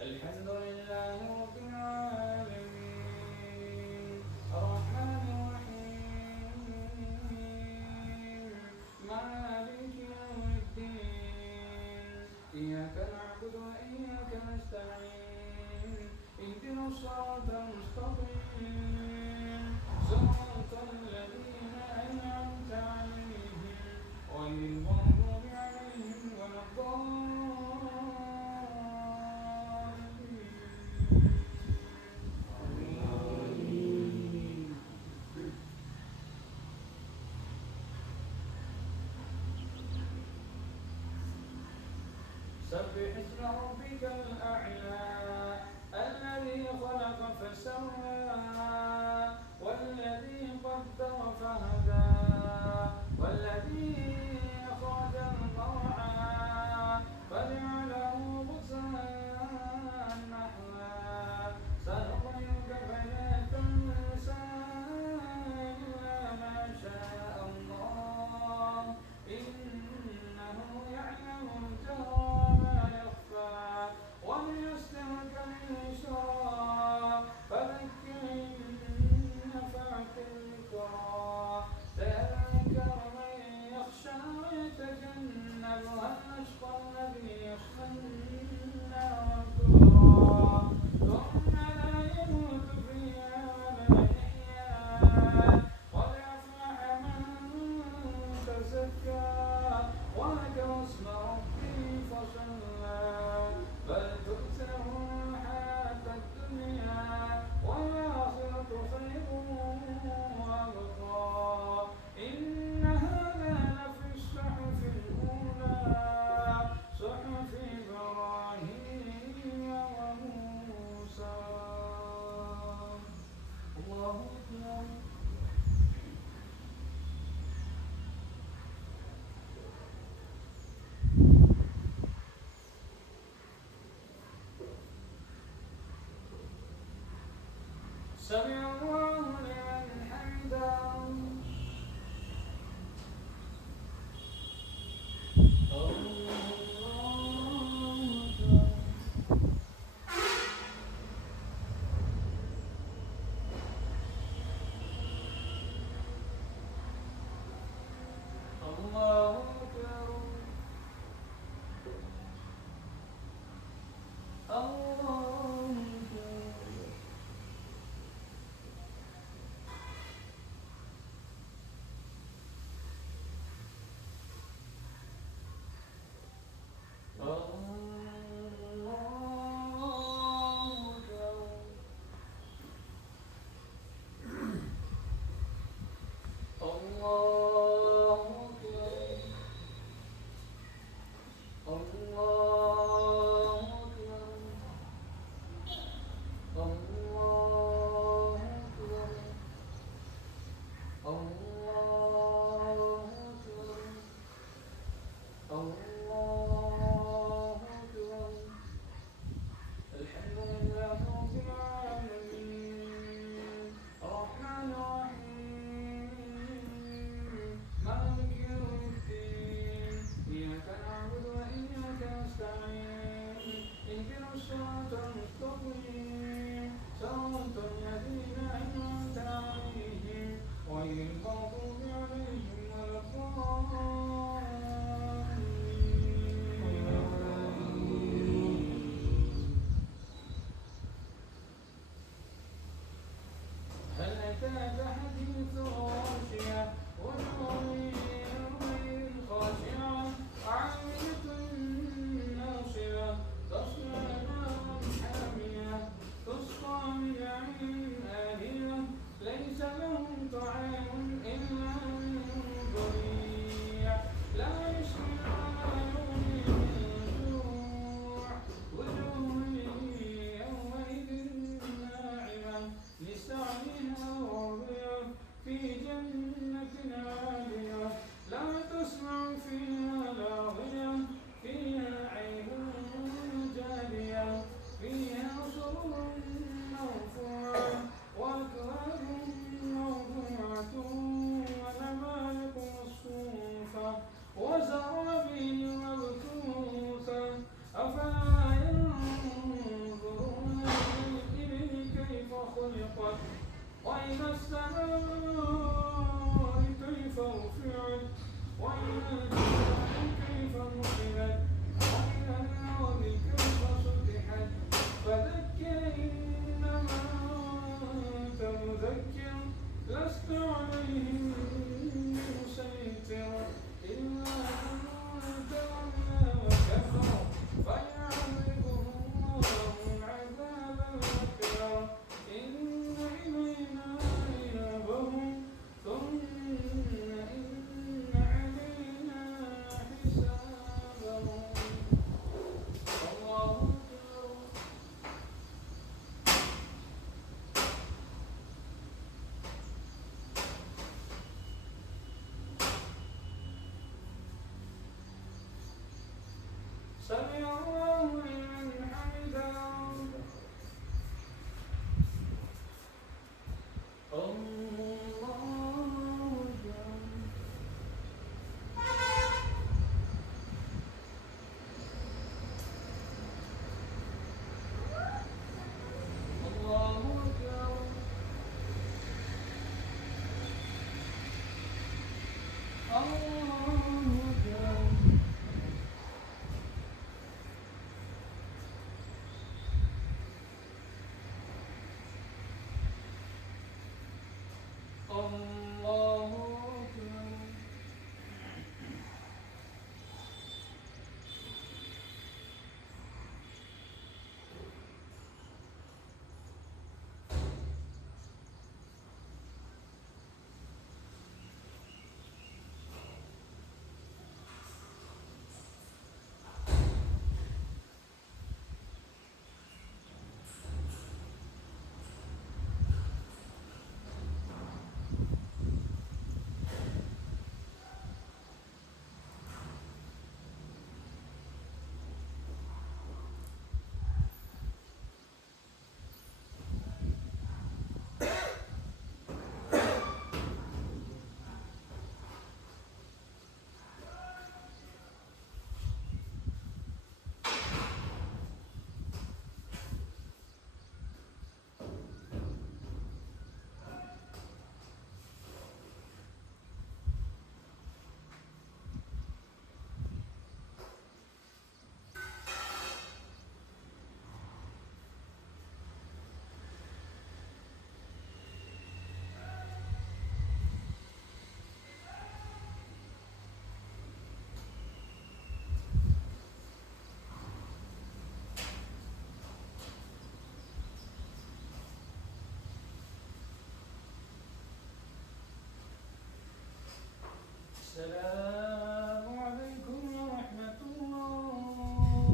الحمد لله رب العالمين الرحمن الرحيم مالك يوم الدين إياك نعبد وإياك نستعين اهدنا الصراط المستقيم صراط الذين أنعمت عليهم غير المغضوب عليهم ولا سبح اسم ربك الأعلى الذي خلق فسوى والذي قدر فهدى والذي أخرج المرعى فجعله غثاء نحوا سنقرئك فلا تنسى إلا ما شاء الله إنه يعلم الجهر ونيسرك لليسرى فذكر إن نفعت الذكرى سيذكر من يخشى ويتجنبها الأشقى الذي يصلى النار الكبرى ثم لا يموت فيها ولا يحيا قد أفلح من تزكى وذكر اسم ربه فصلى بل تؤثرون الحياة الدنيا والآخرة خير وأبقى إن هذا لفي الصحف الأولى صحف إبراهيم وموسى الله أكبر سمع الله لمن حمده الله أكبر لست عليهم مسيطرا إلا من تولى وكفر فيعذبه الله العذاب الأكبر إن إلينا إيابهم ثم إن علينا حسابهم الله أكبر سمع الله لمن حمده الله أكبر الله أكبر الله أكبر الله أكبر السلام عليكم ورحمة الله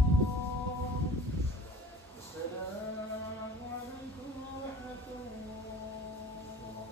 السلام عليكم ورحمة الله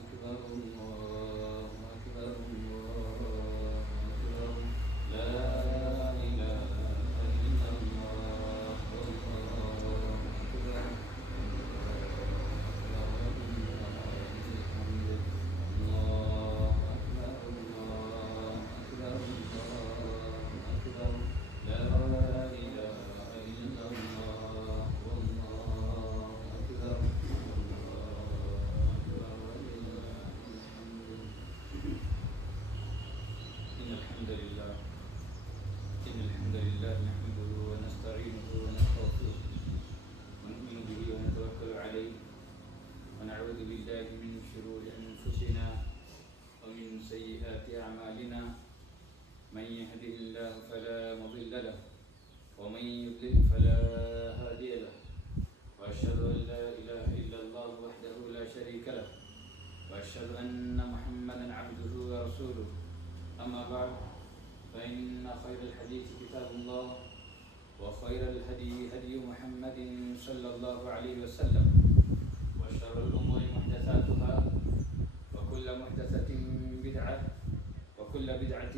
أكبر الله أكبر الله أكبر لا إله إلا الله الله أكبر الله أكبر الله أكبر الله أكبر لا إله إلا الله والله أكبر إن الحمد لله نحمده ونستعينه ونستغفره ونؤمن به ونتوكل عليه ونعوذ بالله من شرور أنفسنا ومن سيئات أعمالنا من يهده الله فلا مضل له ومن يضلل فلا هادي له وأشهد أن لا إله إلا الله وحده لا شريك له وأشهد أن محمدا عبده ورسوله أما بعد فإن خير الحديث كتاب الله وخير الهدي هدي محمد صلى الله عليه وسلم وشر الأمور محدثاتها وكل محدثة بدعة وكل بدعة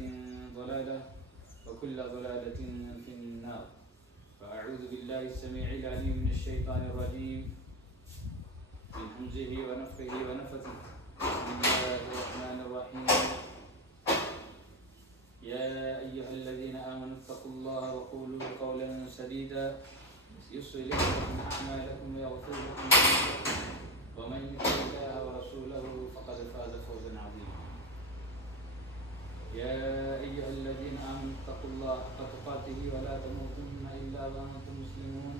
ضلالة وكل ضلالة في النار فأعوذ بالله السميع العليم من الشيطان الرجيم من همزه ونفخه ونفثه بسم الله الرحمن الرحيم يا أيها الذين آمنوا اتقوا الله وقولوا قولا سديدا يصلح لكم أعمالكم ويغفر لكم ذنوبكم ومن يطع الله ورسوله فقد فاز فوزا عظيما يا أيها الذين آمنوا اتقوا الله حق تقاته ولا تموتن إلا وأنتم مسلمون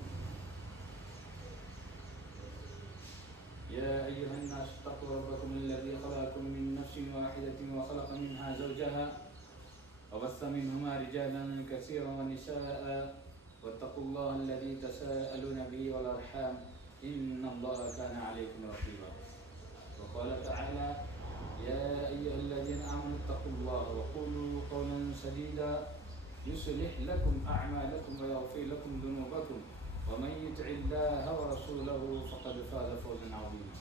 يا أيها الناس اتقوا ربكم الذي خلقكم من نفس واحدة وخلق منها زوجها وبث منهما رجالا كثيرا ونساء واتقوا الله الذي تساءلون به والأرحام إن الله كان عليكم رقيبا وقال تعالى يا أيها الذين آمنوا اتقوا الله وقولوا قولا سديدا يصلح لكم أعمالكم ويغفر لكم ذنوبكم ومن يطع الله ورسوله فقد فاز فوزا عظيما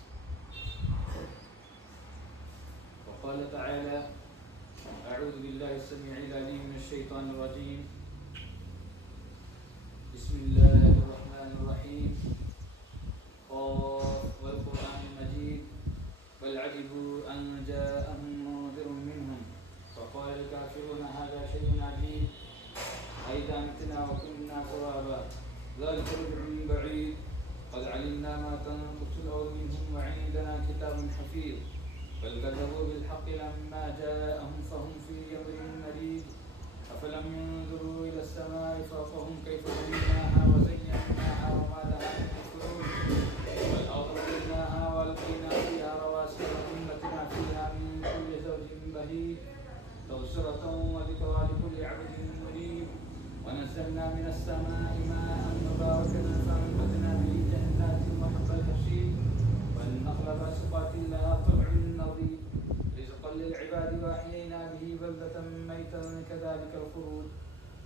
وقال تعالى أعوذ بالله السميع العليم من الشيطان الرجيم بسم الله الرحمن الرحيم والقرآن المجيد بل عجبوا أن جاءهم منذر منهم فقال الكافرون هذا شيء عجيب أئذا متنا وكنا ترابا ذلك رجع بعيد قد علمنا ما تنقص الأرض منهم وعندنا كتاب حفيظ بل كذبوا بالحق لما جاءهم فهم في أمر مريض أفلم ينظروا إلى السماء فوقهم كيف بنيناها وزيناها وما لها من فروج والأرض مددناها وألقينا فيها رواسي وأنبتنا فيها من كل زوج بهيج تبصرة وذكرى لكل عبد منيب ونزلنا من السماء ماء مباركا فأنبتنا به جنات وحب الحصيد والنخل باسقات لها طلع نضيد رزقا للعباد وأحيينا به بلدة ميتا كذلك الخروج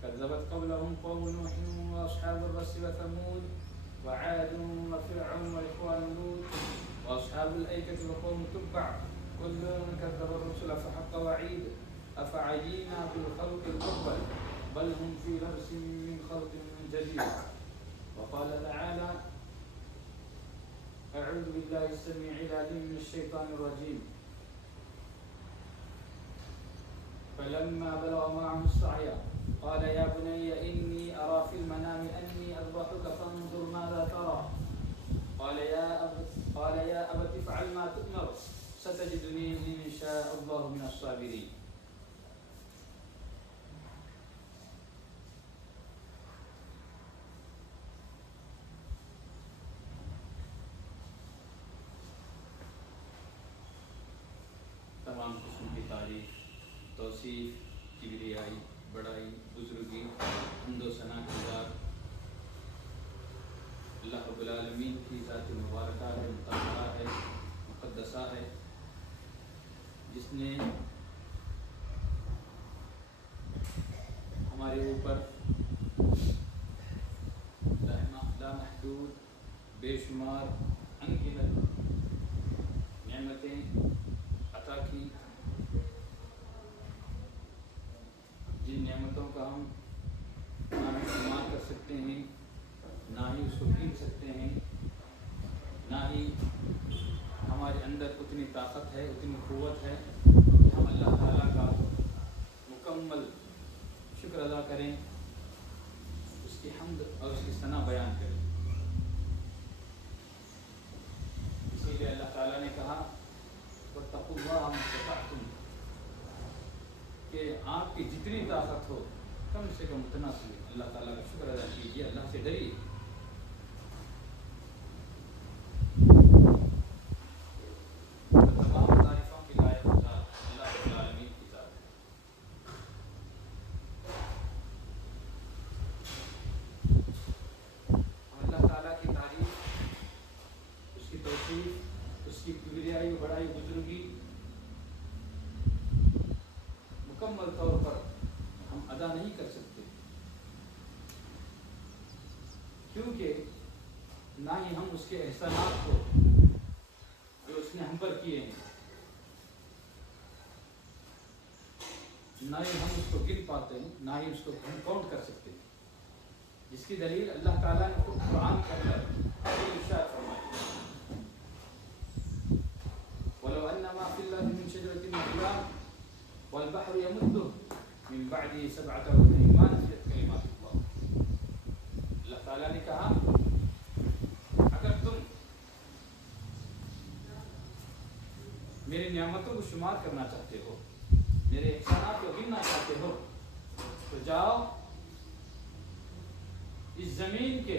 كذبت قبلهم قوم نوح وأصحاب الرس وثمود وعاد وفرعون وإخوان لوط وأصحاب الأيكة وقوم تبع كل كذب الرسل فحق وعيد أفعينا بالخلق الأول بل هم في لبس من خلق جديد وقال تعالى أعوذ بالله السميع العليم من الشيطان الرجيم فلما بلغ معه السعي قال يا بني إني أرى في المنام أني أذبحك فانظر ماذا ترى قال يا أبت افعل ما تؤمر ستجدني إن شاء الله من الصابرين تمام قسم کی تعریف توصیف کبریائی بڑائی بزرگی حمد و ثنا کی ذات اللہ رب العالمین کی ذات مبارکہ ہے مطہرہ ہے مقدسہ ہے جس نے ہمارے اوپر لامحدود بے شمار انگنت نعمتیں عطا کی جن نعمتوں کا ہم نہ شمار کر سکتے ہیں نہ ہی اس کو گن سکتے ہیں نہ ہی ہمارے اندر اتنی طاقت ہے اتنی قوت ہے کہ ہم اللہ تعالیٰ کا مکمل شکر ادا کریں اس کی حمد اور اس کی ثنا بیان کریں اسی لیے اللہ تعالیٰ نے کہا وَاتَّقُوا اللَّهَ مَا اسْتَطَعْتُمْ کہ آپ کی جتنی طاقت ہو کم سے کم اتنا سے اللہ تعالیٰ کا شکر ادا کیجیے اللہ سے ڈریے تمام تعریفوں کی لائق ذات اللہ رب العالمین کی ذات مکمل طور پر ہم ادا نہیں کر سکتے، کیونکہ نہ ہی ہم اس کے احسانات کو جو اس نے ہم پر کیے ہیں، نہ ہی ہم اس کو گن پاتے ہیں، نہ ہی اس کو ہم کاؤنٹ کر سکتے ہیں، جس کی دلیل اللہ تعالیٰ نے خود قرآن کے اندر ارشاد فرمایا وَلَوْ أَنَّ مَا فِي الْأَرْضِ مِنْ شَجَرَةٍ أَقْلَامٌ وَالْبَحْرُ يَمُدُّهُ مِنْ بَعْدِهِ سَبْعَةَ أَبْحُرٍ مَا نَفِدَتْ كَلِمَاتُ اللَّهِ۔ اللہ تعالیٰ نے کہا اگر تم میری نعمتوں کو شمار کرنا چاہتے ہو، میرے احسانات کو گننا چاہتے ہو، تو جاؤ اس زمین کے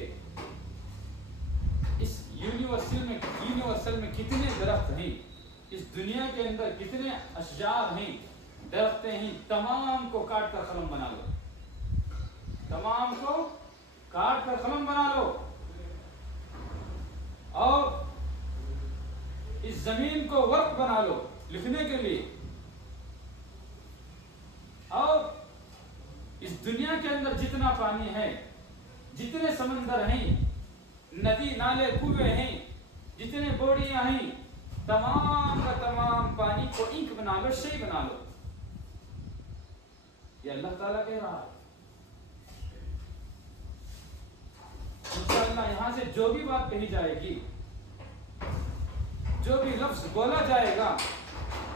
اس یونیورسل میں کتنے درخت ہیں، اس دنیا کے اندر کتنے اشجار ہیں، درختیں ہیں، تمام کو کاٹ کر قلم بنا لو، تمام کو کاٹ کر قلم بنا لو، اور اس زمین کو ورق بنا لو لکھنے کے لیے، اور اس دنیا کے اندر جتنا پانی ہے، جتنے سمندر ہیں، ندی نالے کنویں ہیں، جتنے بوڑیاں ہیں، تمام کا تمام پانی کو انک بنا لو، شے بنا لو۔ یہ اللہ تعالیٰ کہہ رہا ہے۔ انشاءاللہ یہاں سے جو بھی بات کہی جائے گی، جو بھی لفظ بولا جائے گا،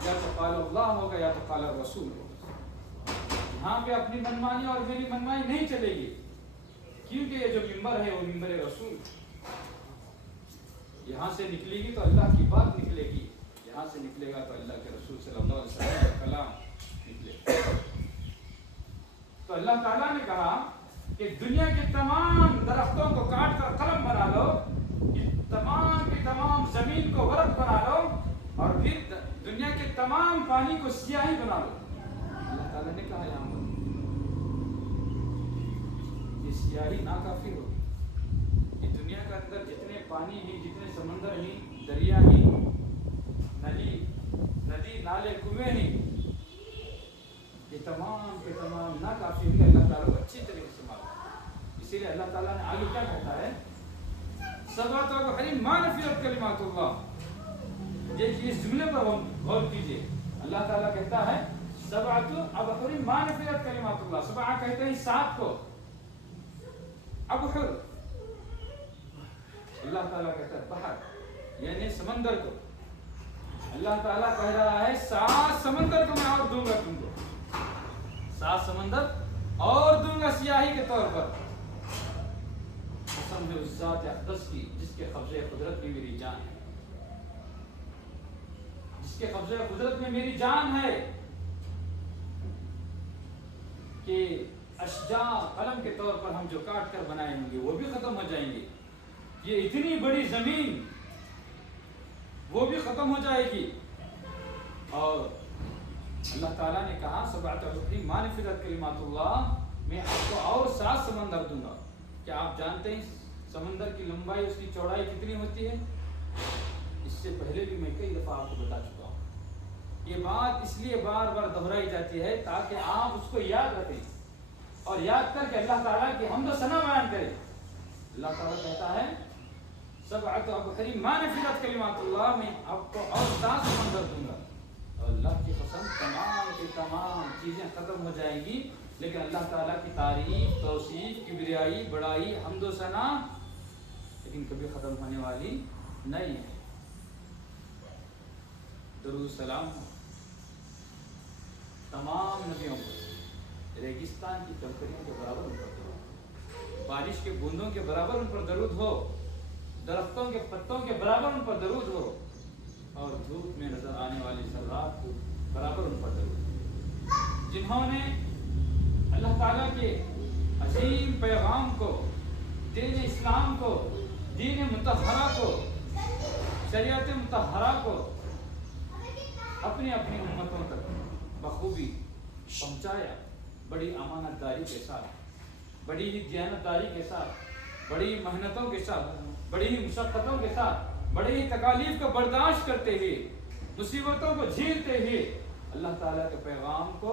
یا تو قال اللہ ہوگا یا تو قال الرسول ہوگا۔ یہاں پہ اپنی منمانی اور میری منمانی نہیں چلے گی، کیونکہ یہ جو ممبر ہے وہ ممبر رسول، یہاں سے نکلے گی تو اللہ کی بات نکلے گی، یہاں سے نکلے گا تو اللہ کے رسول صلی اللہ علیہ وسلم کا کلام نکلے گا۔ تو اللہ تعالیٰ نے کہا کہ دنیا کے تمام درختوں کو کاٹ کر قلم بنا لو، تمام کی تمام زمین کو ورق بنا لو، اور پھر دنیا کے تمام پانی کو سیاہی بنا لو۔ اللہ تعالیٰ نے کہا یہاں پر یہ سیاہی ناکافی ہوگی، یہ دنیا کے اندر جتنے پانی ہیں، جتنے سمندر ہیں، دریا ہیں، ندی نالے کنویں ہیں، یہ تمام کے تمام ناکافی ہوگی۔ اللہ تعالیٰ کو اچھی طریقے سے معلوم، اسی لیے اللہ تعالیٰ نے آگے کیا کہتا ہے، سبعۃ ابحر ما نفدت کلمات اللہ۔ دیکھیے اس جملے پر غور کیجیے، اللہ تعالیٰ کہتا ہے سبعۃ ابحر ما نفدت کلمات اللہ، سبعہ کہتے ہیں 7 کو، ابحر اللہ تعالیٰ کہتا ہے بحر یعنی سمندر کو، اللہ تعالیٰ کہہ رہا ہے 7 سمندر کو میں اور دوں گا تم کو، 7 سمندر اور دوں گا سیاہی کے طور پر۔ قسم ہے اس ذات اقدس کی جس کے قبضے قدرت میں میری جان ہے، جس کے قبضے قدرت میں میری جان ہے، کہ اشجار قلم کے طور پر ہم جو کاٹ کر بنائیں گے وہ بھی ختم ہو جائیں گے، یہ اتنی بڑی زمین وہ بھی ختم ہو جائے گی، اور اللہ تعالیٰ نے کہا سبعۃ ابحر ما نفدت کلمات اللہ، میں آپ کو اور 7 سمندر دوں گا۔ کیا آپ جانتے ہیں سمندر کی لمبائی، اس کی چوڑائی کتنی ہوتی ہے؟ اس سے پہلے بھی میں کئی دفعہ آپ کو بتا چکا ہوں، یہ بات اس لیے بار بار دہرائی جاتی ہے تاکہ آپ اس کو یاد رکھیں اور یاد کر کے اللہ تعالیٰ کی حمد و ثنا بیان کریں۔ اللہ تعالیٰ کہتا ہے سبعۃ ابحر ما نفدت کلمات اللہ، میں آپ کو اور 7 سمندر دوں گا، اور اللہ کی قسم تمام کی تمام چیزیں ختم ہو جائیں گی، لیکن اللہ تعالیٰ کی تعریف، توصیف، کبریائی، بڑائی، حمد و ثنا لیکن کبھی ختم ہونے والی نہیں ہے۔ درود سلام تمام نبیوں پر، ریگستان کی کنکریوں کے برابر ان پر درود، بارش کے بوندوں کے برابر ان پر درود ہو، درختوں کے پتوں کے برابر ان پر درود ہو، اور دھوپ میں نظر آنے والی ذرات کو برابر ان پر درود، جنہوں نے اللہ تعالیٰ کے عظیم پیغام کو، دین اسلام کو، دین مطہرہ کو، شریعت مطہرہ کو اپنی اپنی امتوں تک بخوبی پہنچایا، بڑی امانت داری کے ساتھ، بڑی ہی دیانت داری کے ساتھ، بڑی محنتوں کے ساتھ، بڑی ہی مشقتوں کے ساتھ، بڑی ہی تکالیف کو برداشت کرتے ہوئے، مصیبتوں کو جھیلتے ہوئے اللہ تعالیٰ کے پیغام کو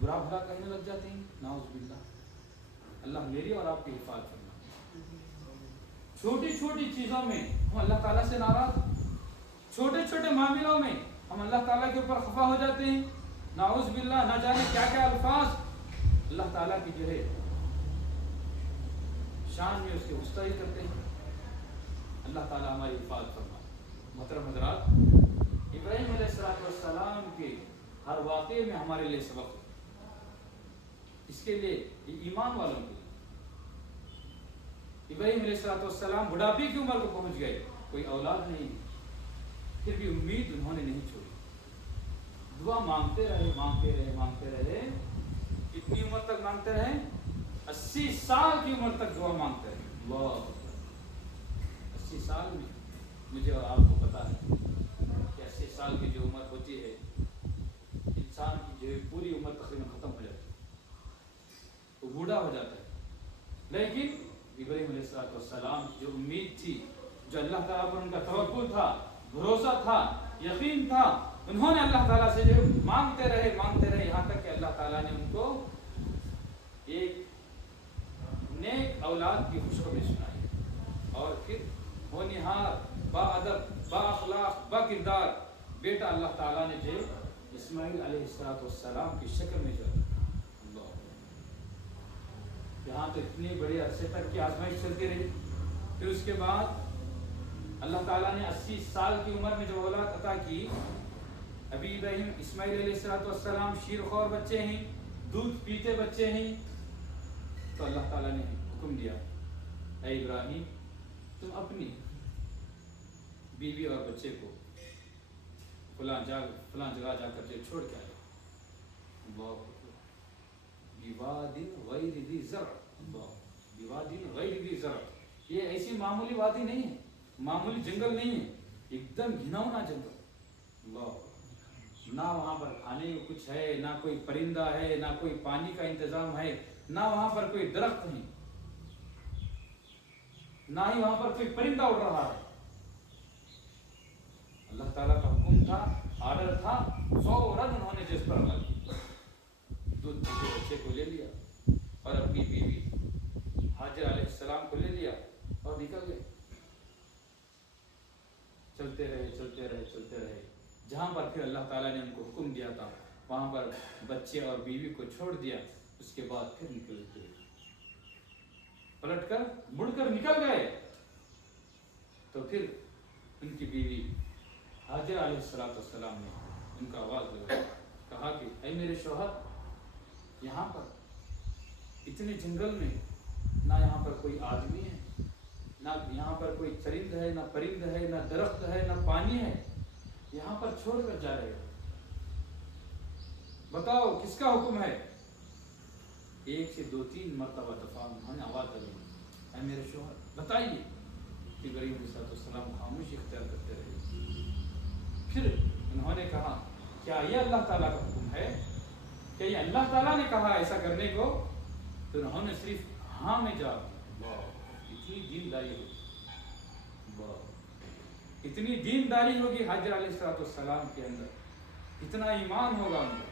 برا بھلا کہنے لگ جاتے ہیں، نعوذ باللہ۔ اللہ میری اور آپ کی حفاظت کرنا۔ چھوٹی چھوٹی چیزوں میں ہم اللہ تعالیٰ سے ناراض، چھوٹے چھوٹے معاملوں میں ہم اللہ تعالیٰ کے اوپر خفا ہو جاتے ہیں، نعوذ باللہ۔ نہ جانے کیا کیا الفاظ اللہ تعالیٰ کی جو ہے شان میں اس کی غستاخی کرتے ہیں۔ اللہ تعالیٰ ہماری حفاظت فرمائے۔ محترم حضرات، ابراہیم علیہ السلام کے ہر واقعے میں ہمارے لیے سبق ہے۔ اس کے لیے ایمان والوں کے ابراہیم علیہ السلام بڑھاپے کی عمر کو پہنچ گئے، کوئی اولاد نہیں، پھر بھی امید انہوں نے نہیں چھوڑی، دعا مانگتے رہے مانگتے رہے مانگتے رہے۔ کتنی عمر تک مانگتے رہے؟ 80 سال کی عمر تک دعا مانگتے رہے۔ اللہ، 80 سال میں مجھے اور آپ کو پتا ہے کہ 80 سال کی جو عمر ہوتی ہے انسان کی جو پوری عمر تقریباً ختم ہو جاتی ہے، وہ بوڑھا ہو جاتا ہے۔ لیکن ابراہیم علیہ السلام کی جو امید تھی، جو اللہ تعالیٰ پر ان کا توکل تھا، بھروسہ تھا، یقین تھا، انہوں نے اللہ تعالیٰ سے جو مانگتے رہے یہاں تک کہ اللہ تعالیٰ نے ان کو ایک نیک اولاد کی خوشخبری سنائی، اور پھر ہونہار، با ادب، با اخلاق، با کردار بیٹا اللہ تعالیٰ نے جو اسماعیل علیہ السلام کی شکل میں جو یہاں تو اتنے بڑے عرصے تک کی آزمائش چلتی رہی۔ پھر اس کے بعد اللہ تعالیٰ نے 80 سال کی عمر میں جو اولاد عطا کی، ابھی ابراہیم اسماعیل علیہ السلام شیر خور بچے ہیں، دودھ پیتے بچے ہیں، تو اللہ تعالیٰ نے حکم دیا، اے ابراہیم تم اپنی بیوی اور بچے کو فلاں جگہ جا کر چھوڑ کے آئے، بوادٍ غیر ذی زرع، بوادٍ غیر ذی زرع۔ یہ ایسی معمولی وادی نہیں ہے، معمولی جنگل نہیں ہے، ایک دم گھناؤنا جنگل۔ اللہ، نہ وہاں پر کھانے کو کچھ ہے، نہ کوئی پرندہ ہے، نہ کوئی پانی کا انتظام ہے، نہ وہاں پر کوئی درخت ہے، نہ ہی وہاں پر کوئی پرندہ اڑ رہا ہے۔ اللہ تعالیٰ کا حکم تھا، آرڈر تھا، فوراً انہوں نے جس پر عمل کیا، دودھ پیتے بچے کو لے لیا اور اپنی بیوی حاجر علیہ السلام کو لے لیا اور نکل گئے۔ چلتے رہے جہاں پر پھر اللہ تعالیٰ نے ان کو حکم دیا تھا وہاں پر بچے اور بیوی کو چھوڑ دیا۔ اس کے بعد پھر نکلتے پلٹ کر مڑ کر نکل گئے، تو پھر ان کی بیوی حاجر علیہ السلام نے ان کا آواز لگایا، کہا کہ اے میرے شوہر، یہاں پر اتنے جنگل میں نہ یہاں پر کوئی آدمی ہے، نہ یہاں پر کوئی چرند ہے، نہ پرند ہے، نہ درخت ہے، نہ پانی ہے، یہاں پر چھوڑ کر جا رہے ہو، بتاؤ کس کا حکم ہے؟ 1 سے 2-3 مرتبہ دفعہ انہوں نے آواز لگائی، اے میرے شوہر بتائیے۔ ابراہیم علیہ السلام خاموشی اختیار کرتے رہے۔ پھر انہوں نے کہا، کیا یہ اللہ تعالیٰ کا حکم ہے؟ کہ یہ اللہ تعالیٰ نے کہا ایسا کرنے کو؟ تو انہوں نے صرف ہاں میں جواب دیا۔ اتنی دینداری ہوگی، اتنی دینداری ہوگی حاجر علیہ السلام کے اندر، اتنا ایمان ہوگا ان کا۔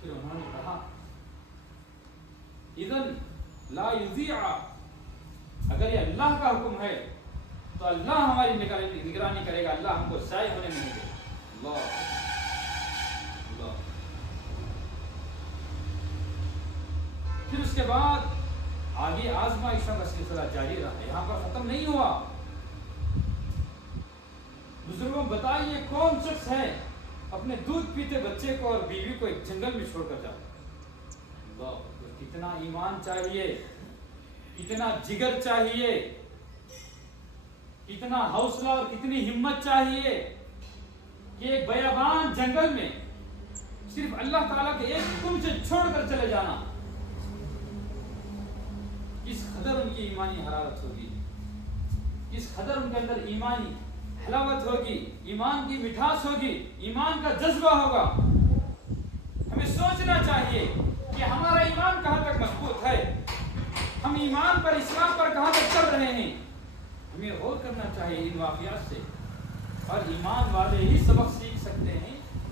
پھر انہوں نے کہا، اذن لا یضیع، اگر یہ اللہ کا حکم ہے تو اللہ ہماری نگرانی کرے گا، اللہ ہم کو ضائع ہونے نہیں دے گا۔ اللہ اللہ۔ پھر اس کے بعد آگے آزمائشوں کا سلسلہ جاری رہا، یہاں پر ختم نہیں ہوا۔ بزرگوں بتائیے کون شخص ہے اپنے دودھ پیتے بچے کو اور بیوی کو ایک جنگل میں چھوڑ کر جاتا؟ اللہ، کتنا ایمان چاہیے، کتنا جگر چاہیے، کتنا حوصلہ اور کتنی ہمت چاہیے کہ ایک بیابان جنگل میں صرف اللہ تعالیٰ کے ایک حکم سے چھوڑ کر چلے جانا۔ کس قدر ان کی ایمانی حرارت ہوگی، کس قدر ان کے اندر ایمانی حلاوت ہوگی، ایمان کی مٹھاس ہوگی، ایمان کا جذبہ ہوگا۔ ہمیں سوچنا چاہیے کہ ہمارا ایمان کہاں تک مضبوط ہے، ہم ایمان پر، اسلام پر کہاں تک چل رہے ہیں۔ ہمیں غور کرنا چاہیے ان واقعات سے، اور ایمان والے ہی سبق سیکھ سکتے ہیں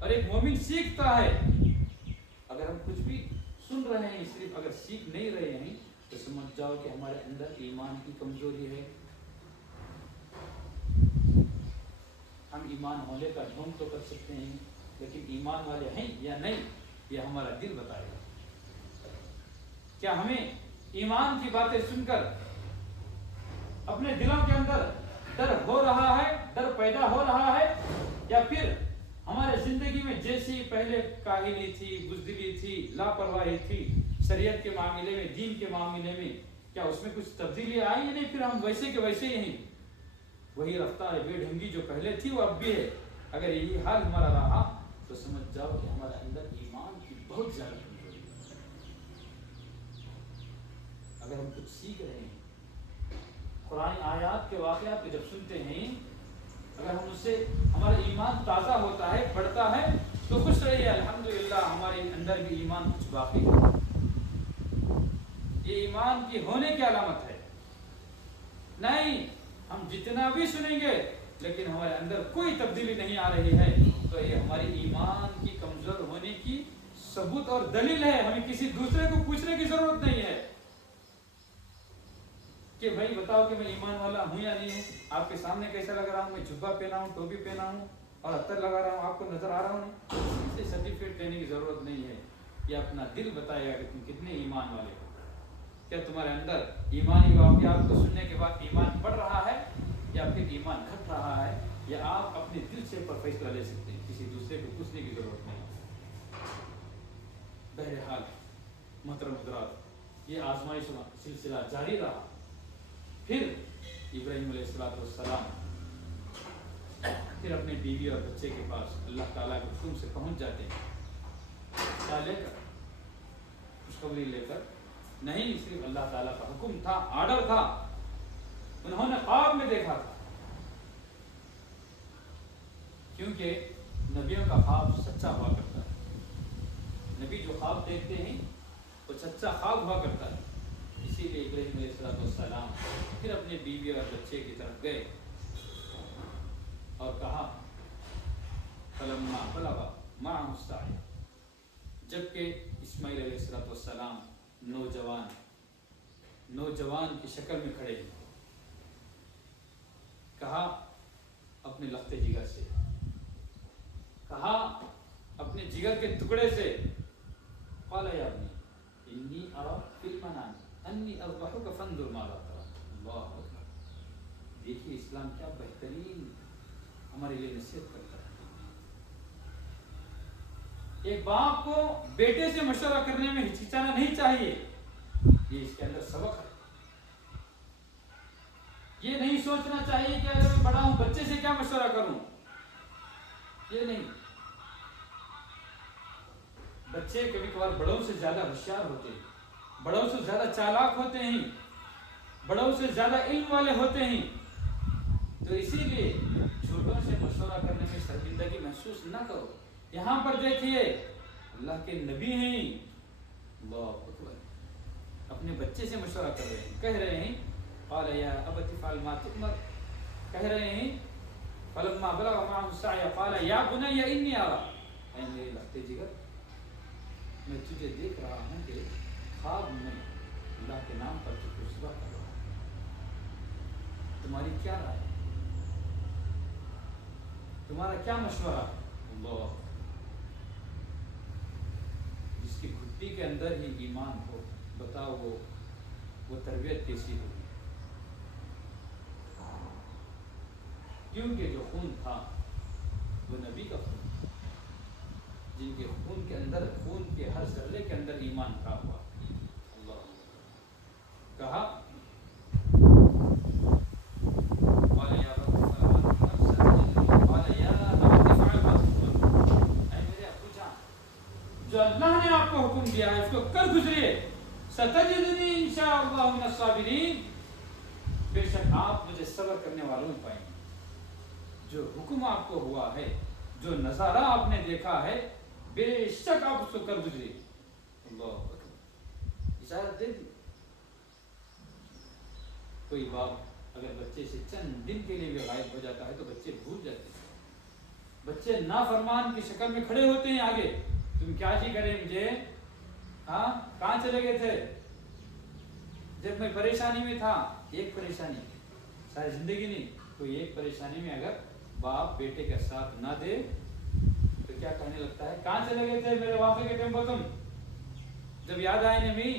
اور ایک مومن سیکھتا ہے. اگر ہم کچھ بھی سن رہے ہیں صرف اگر سیکھ نہیں رہے ہیں تو سمجھ جاؤ کہ ہمارے اندر ایمان کی کمزوری ہے. ہم ایمان ہونے کا ڈھونگ تو کر سکتے ہیں لیکن ایمان والے ہیں یا نہیں یہ ہمارا دل بتائے گا. کیا ہمیں ایمان کی باتیں سن کر اپنے دلوں کے اندر ڈر ہو رہا ہے, ڈر پیدا ہو رہا ہے, یا پھر ہمارے زندگی میں جیسی پہلے کاہلی تھی, بزدلی تھی, لاپرواہی تھی شریعت کے معاملے میں, دین کے معاملے میں, کیا اس میں کچھ تبدیلی آئی یا نہیں؟ پھر ہم ویسے کے ویسے ہی ہیں, وہی رفتار بے ڈھنگی جو پہلے تھی وہ اب بھی ہے. اگر یہی حال ہمارا رہا تو سمجھ جاؤ کہ ہمارے اندر ایمان کی بہت زیادہ کمزوری ہے. اگر ہم کچھ سیکھ رہے ہیں, قرآن آیات کے واقعات کو جب سنتے ہیں, اگر ہم اس سے ہمارا ایمان تازہ ہوتا ہے, بڑھتا ہے, تو خوش رہیے الحمدللہ ہمارے اندر بھی ایمان کچھ باقی ہے. یہ ایمان کی ہونے کی علامت ہے. نہیں, ہم جتنا بھی سنیں گے لیکن ہمارے اندر کوئی تبدیلی نہیں آ رہی ہے تو یہ ہماری ایمان کی کمزور ہونے کی ثبوت اور دلیل ہے. ہمیں کسی دوسرے کو پوچھنے کی ضرورت نہیں ہے کہ بھائی بتاؤ کہ میں ایمان والا ہوں یا نہیں ہوں. آپ کے سامنے کیسا لگ رہا ہوں, میں جبہ پہنا ہوں, ٹوپی پہنا ہوں اور عطر لگا رہا ہوں, آپ کو نظر آ رہا ہوں نہیں. اس سے سرٹیفکیٹ دینے کی ضرورت نہیں ہے. یہ اپنا دل بتائے گا کہ تم کتنے ایمان والے ہو. کیا تمہارے اندر ایمانی واقعات کو سننے کے بعد ایمان بڑھ رہا ہے یا پھر ایمان گھٹ رہا ہے؟ یا آپ اپنے دل سے پر فیصلہ لے سکتے ہیں, کسی دوسرے کو پوچھنے کی ضرورت نہیں. بہرحال محترم حضرات, یہ آزمائش کا سلسلہ جاری رہا. پھر ابراہیم علیہ السلام پھر اپنے بیوی اور بچے کے پاس اللہ تعالیٰ کے حکم سے پہنچ جاتے ہیں. کیا لے کر؟ خوشخبری لے کر نہیں, صرف اللہ تعالیٰ کا حکم تھا, آرڈر تھا. انہوں نے خواب میں دیکھا تھا, کیونکہ نبیوں کا خواب سچا ہوا کرتا ہے. نبی جو خواب دیکھتے ہیں وہ سچا خواب ہوا کرتا ہے. اسی لیے ابراہیم علیہ السلام پھر اپنے بیوی اور بچے کی طرف گئے اور کہا فلما بلغ معه السعي, جبکہ اسماعیل علیہ السلام نوجوان کی شکل میں کھڑے ہیں. کہا اپنے لخت جگر سے, کہا اپنے جگر کے ٹکڑے سے, قال یا ابنی انی ارى فی المنام انی اذبحک فانظر ماذا ترى. اللہ اکبر. دیکھیے اسلام کیا بہترین ہمارے لیے نصیحت کرتا ہے. ایک باپ کو بیٹے سے مشورہ کرنے میں ہچکچانا نہیں چاہیے. یہ اس کے اندر سبق ہے. یہ نہیں سوچنا چاہیے کہ اگر میں بڑا ہوں بچے سے کیا مشورہ کروں. یہ نہیں. بچے کبھی کبھار بڑوں سے زیادہ ہوشیار ہوتے ہیں, بڑوں سے زیادہ چالاک ہوتے ہیں, بڑوں سے زیادہ علم والے ہوتے ہیں. تو اسی لیے چھوٹوں سے مشورہ کرنے میں شرمندگی محسوس نہ کرو. یہاں پر دیکھیے اللہ کے نبی ہیں, اللہ اکبر, اپنے بچے سے مشورہ کر رہے ہیں, کہہ رہے ہیں قال یا ابت افعل ما تؤمر, کہہ رہے ہیں فلما بلغ معه السعي قال یا بني انی ارى, اے میرے لخت جگر میں تجھے دیکھ رہا ہوں کہ خواب میں اللہ کے نام پر تو ذبح کر رہا ہوں. تمہاری کیا رائے ہے؟ تمہارا کیا مشورہ ہے؟ اللہ, جس کی گھٹی کے اندر ہی ایمان ہو, بتاؤ وہ تربیت کیسی ہوگی. کیونکہ جو خون تھا وہ نبی کا خون تھا, جن کے خون کے اندر, خون کے ہر ذرے کے اندر ایمان تھا ہوا. اللہ کہا جو اللہ نے آپ کو حکم دیا ہے اس کو کر گزریے. ستجدنی انشاءاللہ من الصابرین, بے شک آپ مجھے صبر کرنے والوں میں پائیں گے. جو حکم آپ کو ہوا ہے, جو نظارہ آپ نے دیکھا ہے, بے شک آپ اس کو کر گزریے. اللہ اجازت دے دی. کوئی باپ اگر بچے سے چند دن کے لیے بھی غائب ہو جاتا ہے تو بچے بھول جاتے ہیں. بچے نافرمان کی شکل میں کھڑے ہوتے ہیں آگے، تم کیا جی کریں مجھے، ہاں کہاں چلے گئے تھے جب میں پریشانی میں تھا؟ ایک پریشانی ساری زندگی نہیں، کوئی ایک پریشانی میں اگر باپ بیٹے کا ساتھ نہ دے تو کیا کہنے لگتا ہے، کہاں چلے گئے تھے میرے واقعے کے ٹائم پر تم، جب یاد آئے نبی؟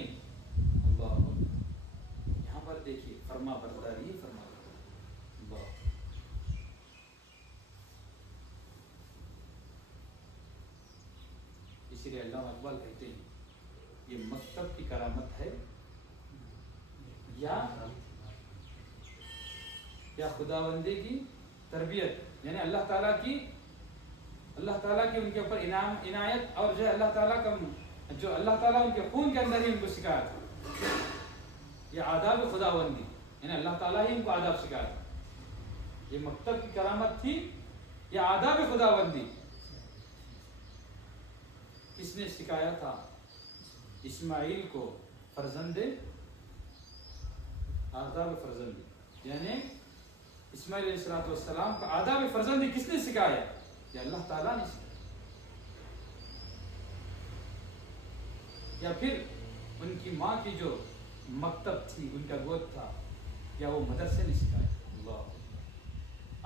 اللہ یہاں پر دیکھیے فرما برداری، فرما برداری اللہ۔ اسی لیے علامہ اقبال کہتے ہیں یہ مکتب کی کرامت ہے یا خداوندی کی تربیت، یعنی اللہ تعالیٰ کی ان کے اوپر عنایت، اور جو ہے اللہ تعالیٰ کا جو اللہ تعالیٰ ان کے خون کے اندر ہی ان کو سکھایا تھا، یہ آداب خداوندی، یعنی اللہ تعالیٰ ہی ان کو آداب سکھایا تھا۔ یہ مکتب کی کرامت تھی یا آداب خداوندی؟ کس نے سکھایا تھا؟ اسماعیل کو فرزند آداب فرزندی، یعنی اسماعیل علیہ السلام کا آداب فرزندی کس نے سکھایا؟ یہ اللہ تعالیٰ نے سکھایا، یا پھر ان کی ماں کی جو مکتب تھی، ان کا گود تھا، یا وہ مدرسے نے سکھایا؟ اللہ،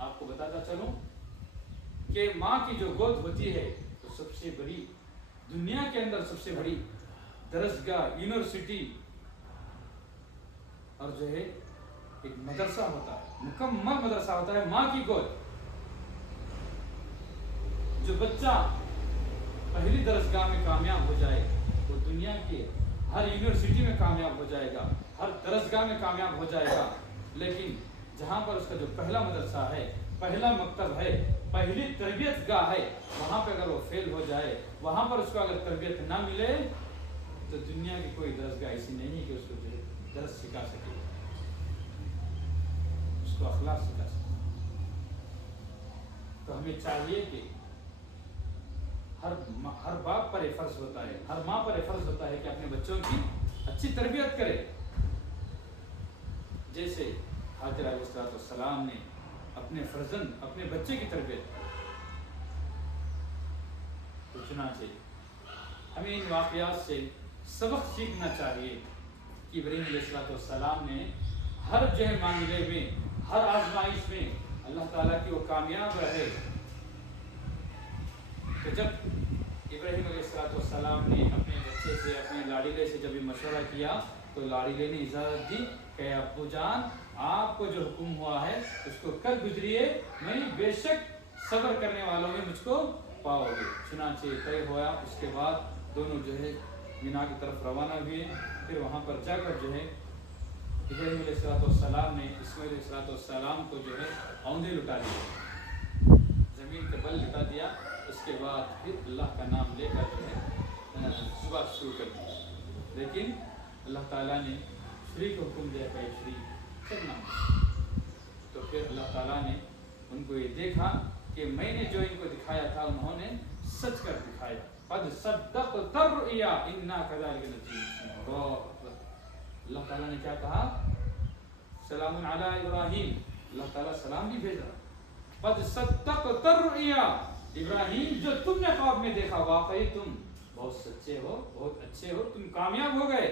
آپ کو بتاتا چلوں کہ ماں کی جو گود ہوتی ہے تو سب سے بڑی دنیا کے اندر سب سے بڑی درسگاہ، یونیورسٹی، اور جو ہے ایک مدرسہ ہوتا ہے، مکمل مدرسہ ہوتا ہے ماں کی گود۔ جو بچہ پہلی درسگاہ میں کامیاب ہو جائے وہ دنیا کی ہر یونیورسٹی میں کامیاب ہو جائے گا، ہر درسگاہ میں کامیاب ہو جائے گا، لیکن جہاں پر اس کا جو پہلا مدرسہ ہے، پہلا مکتب ہے، پہلی تربیت گاہ ہے، وہاں پہ اگر وہ فیل ہو جائے، وہاں پر اس کو اگر تربیت نہ ملے تو دنیا کی کوئی درسگاہ ایسی نہیں ہے کہ اس کو جو ہے درس سکھا سکے، اس کو اخلاق سکھا سکے۔ تو ہمیں چاہیے کہ ہر باپ پر یہ فرض ہوتا ہے، ہر ماں پر یہ فرض ہوتا ہے کہ اپنے بچوں کی اچھی تربیت کرے، جیسے حاضر علیہ السلام نے اپنے فرزند، اپنے بچے کی تربیت۔ تو چنانچہ ہمیں ان واقعات سے سبق سیکھنا چاہیے کہ ابراہیم علیہ السلام نے ہر جو ہے معاملے میں، ہر آزمائش میں اللہ تعالیٰ کی وہ کامیاب رہے۔ تو جب ابراہیم علیہ السلام نے اپنے بچے سے، اپنے لاڑیلے سے جب یہ مشورہ کیا تو لاڑیلے نے اجازت دی کہ ابو جان آپ کو جو حکم ہوا ہے اس کو کر گزریے، میں بے شک صبر کرنے والوں میں مجھ کو پاؤ گے۔ چنانچہ طے ہوا، اس کے بعد دونوں جو ہے مینا کی طرف روانہ ہوئے۔ پھر وہاں پر جا کر جو ہے ابراہیم علیہ السلام نے اسماعیل علیہ السلام کو جو ہے اوندے لٹا دیا، زمین کے بل لٹا دیا۔ اس کے بعد پھر اللہ کا نام لے کر جو ہے صبح شروع کر دی، لیکن اللہ تعالیٰ نے شری کو حکم دیا کہ شری سب نام، تو پھر اللہ تعالیٰ نے ان کو یہ دیکھا کہ میں نے جو ان کو دکھایا تھا انہوں نے سچ کر دکھایا۔ قد صدقت الرؤیا انا كذلك نجزي المحسنين۔ اللہ تعالیٰ نے کیا کہا؟ سلام علی ابراہیم، اللہ تعالیٰ سلام بھی بھیجا۔ قد صدقت الرؤیا، ابراہیم جو تم نے خواب میں دیکھا واقعی تم بہت سچے ہو، بہت اچھے ہو، تم کامیاب ہو گئے۔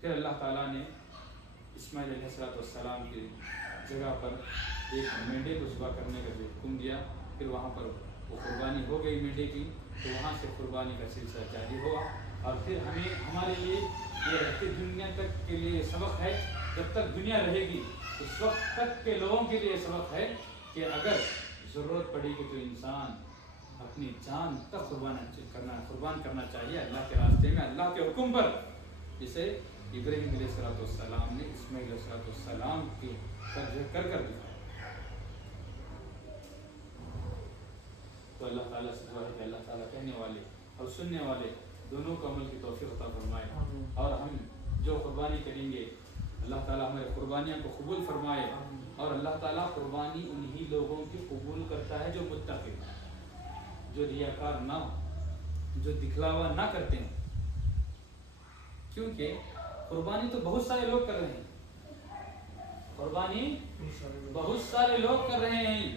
پھر اللہ تعالیٰ نے اسماعیل علیہ السلام کی جگہ پر ایک مینڈے کو ذبح کرنے کا جو حکم دیا۔ پھر وہاں پر وہ قربانی ہو گئی مینڈے کی، تو وہاں سے قربانی کا سلسلہ جاری ہوا۔ اور پھر ہمارے لیے یہ رہتی دنیا تک کے لیے سبق ہے، جب تک دنیا رہے گی اس وقت تک کے لوگوں کے لیے سبق ہے کہ اگر ضرورت پڑے گی تو انسان اپنی جان تک قربان کرنا چاہیے اللہ کے راستے میں، اللہ کے حکم پر، جسے ابراہیم علیہ السلام نے اسماعیل علیہ السلام کی کر دکھایا۔ تو اللہ تعالیٰ سے دعا ہے کہ اللہ تعالیٰ کہنے والے اور سننے والے دونوں کو عمل کی توفیق عطا فرمائے، اور ہم جو قربانی کریں گے اللہ تعالیٰ ہمارے قربانیاں کو قبول فرمائے، اور اللہ تعالیٰ قربانی انہی لوگوں کی قبول کرتا ہے جو متقی، جو ریاکار نہ ہو، جو دکھلاوا نہ کرتے ہیں، کیونکہ قربانی تو بہت سارے لوگ کر رہے ہیں، قربانی بہت سارے لوگ کر رہے ہیں،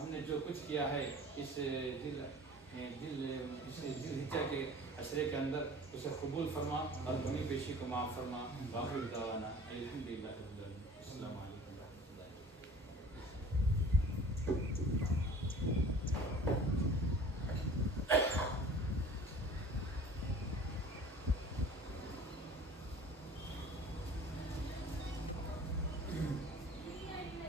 ہم نے جو کچھ کیا ہے اس ذلحجہ کے عشرے کے اندر اسے قبول فرما اور کمی پیشی کو معاف فرما. باقی دعوانا الحمدللہ رب العالمین. السلام علیکم.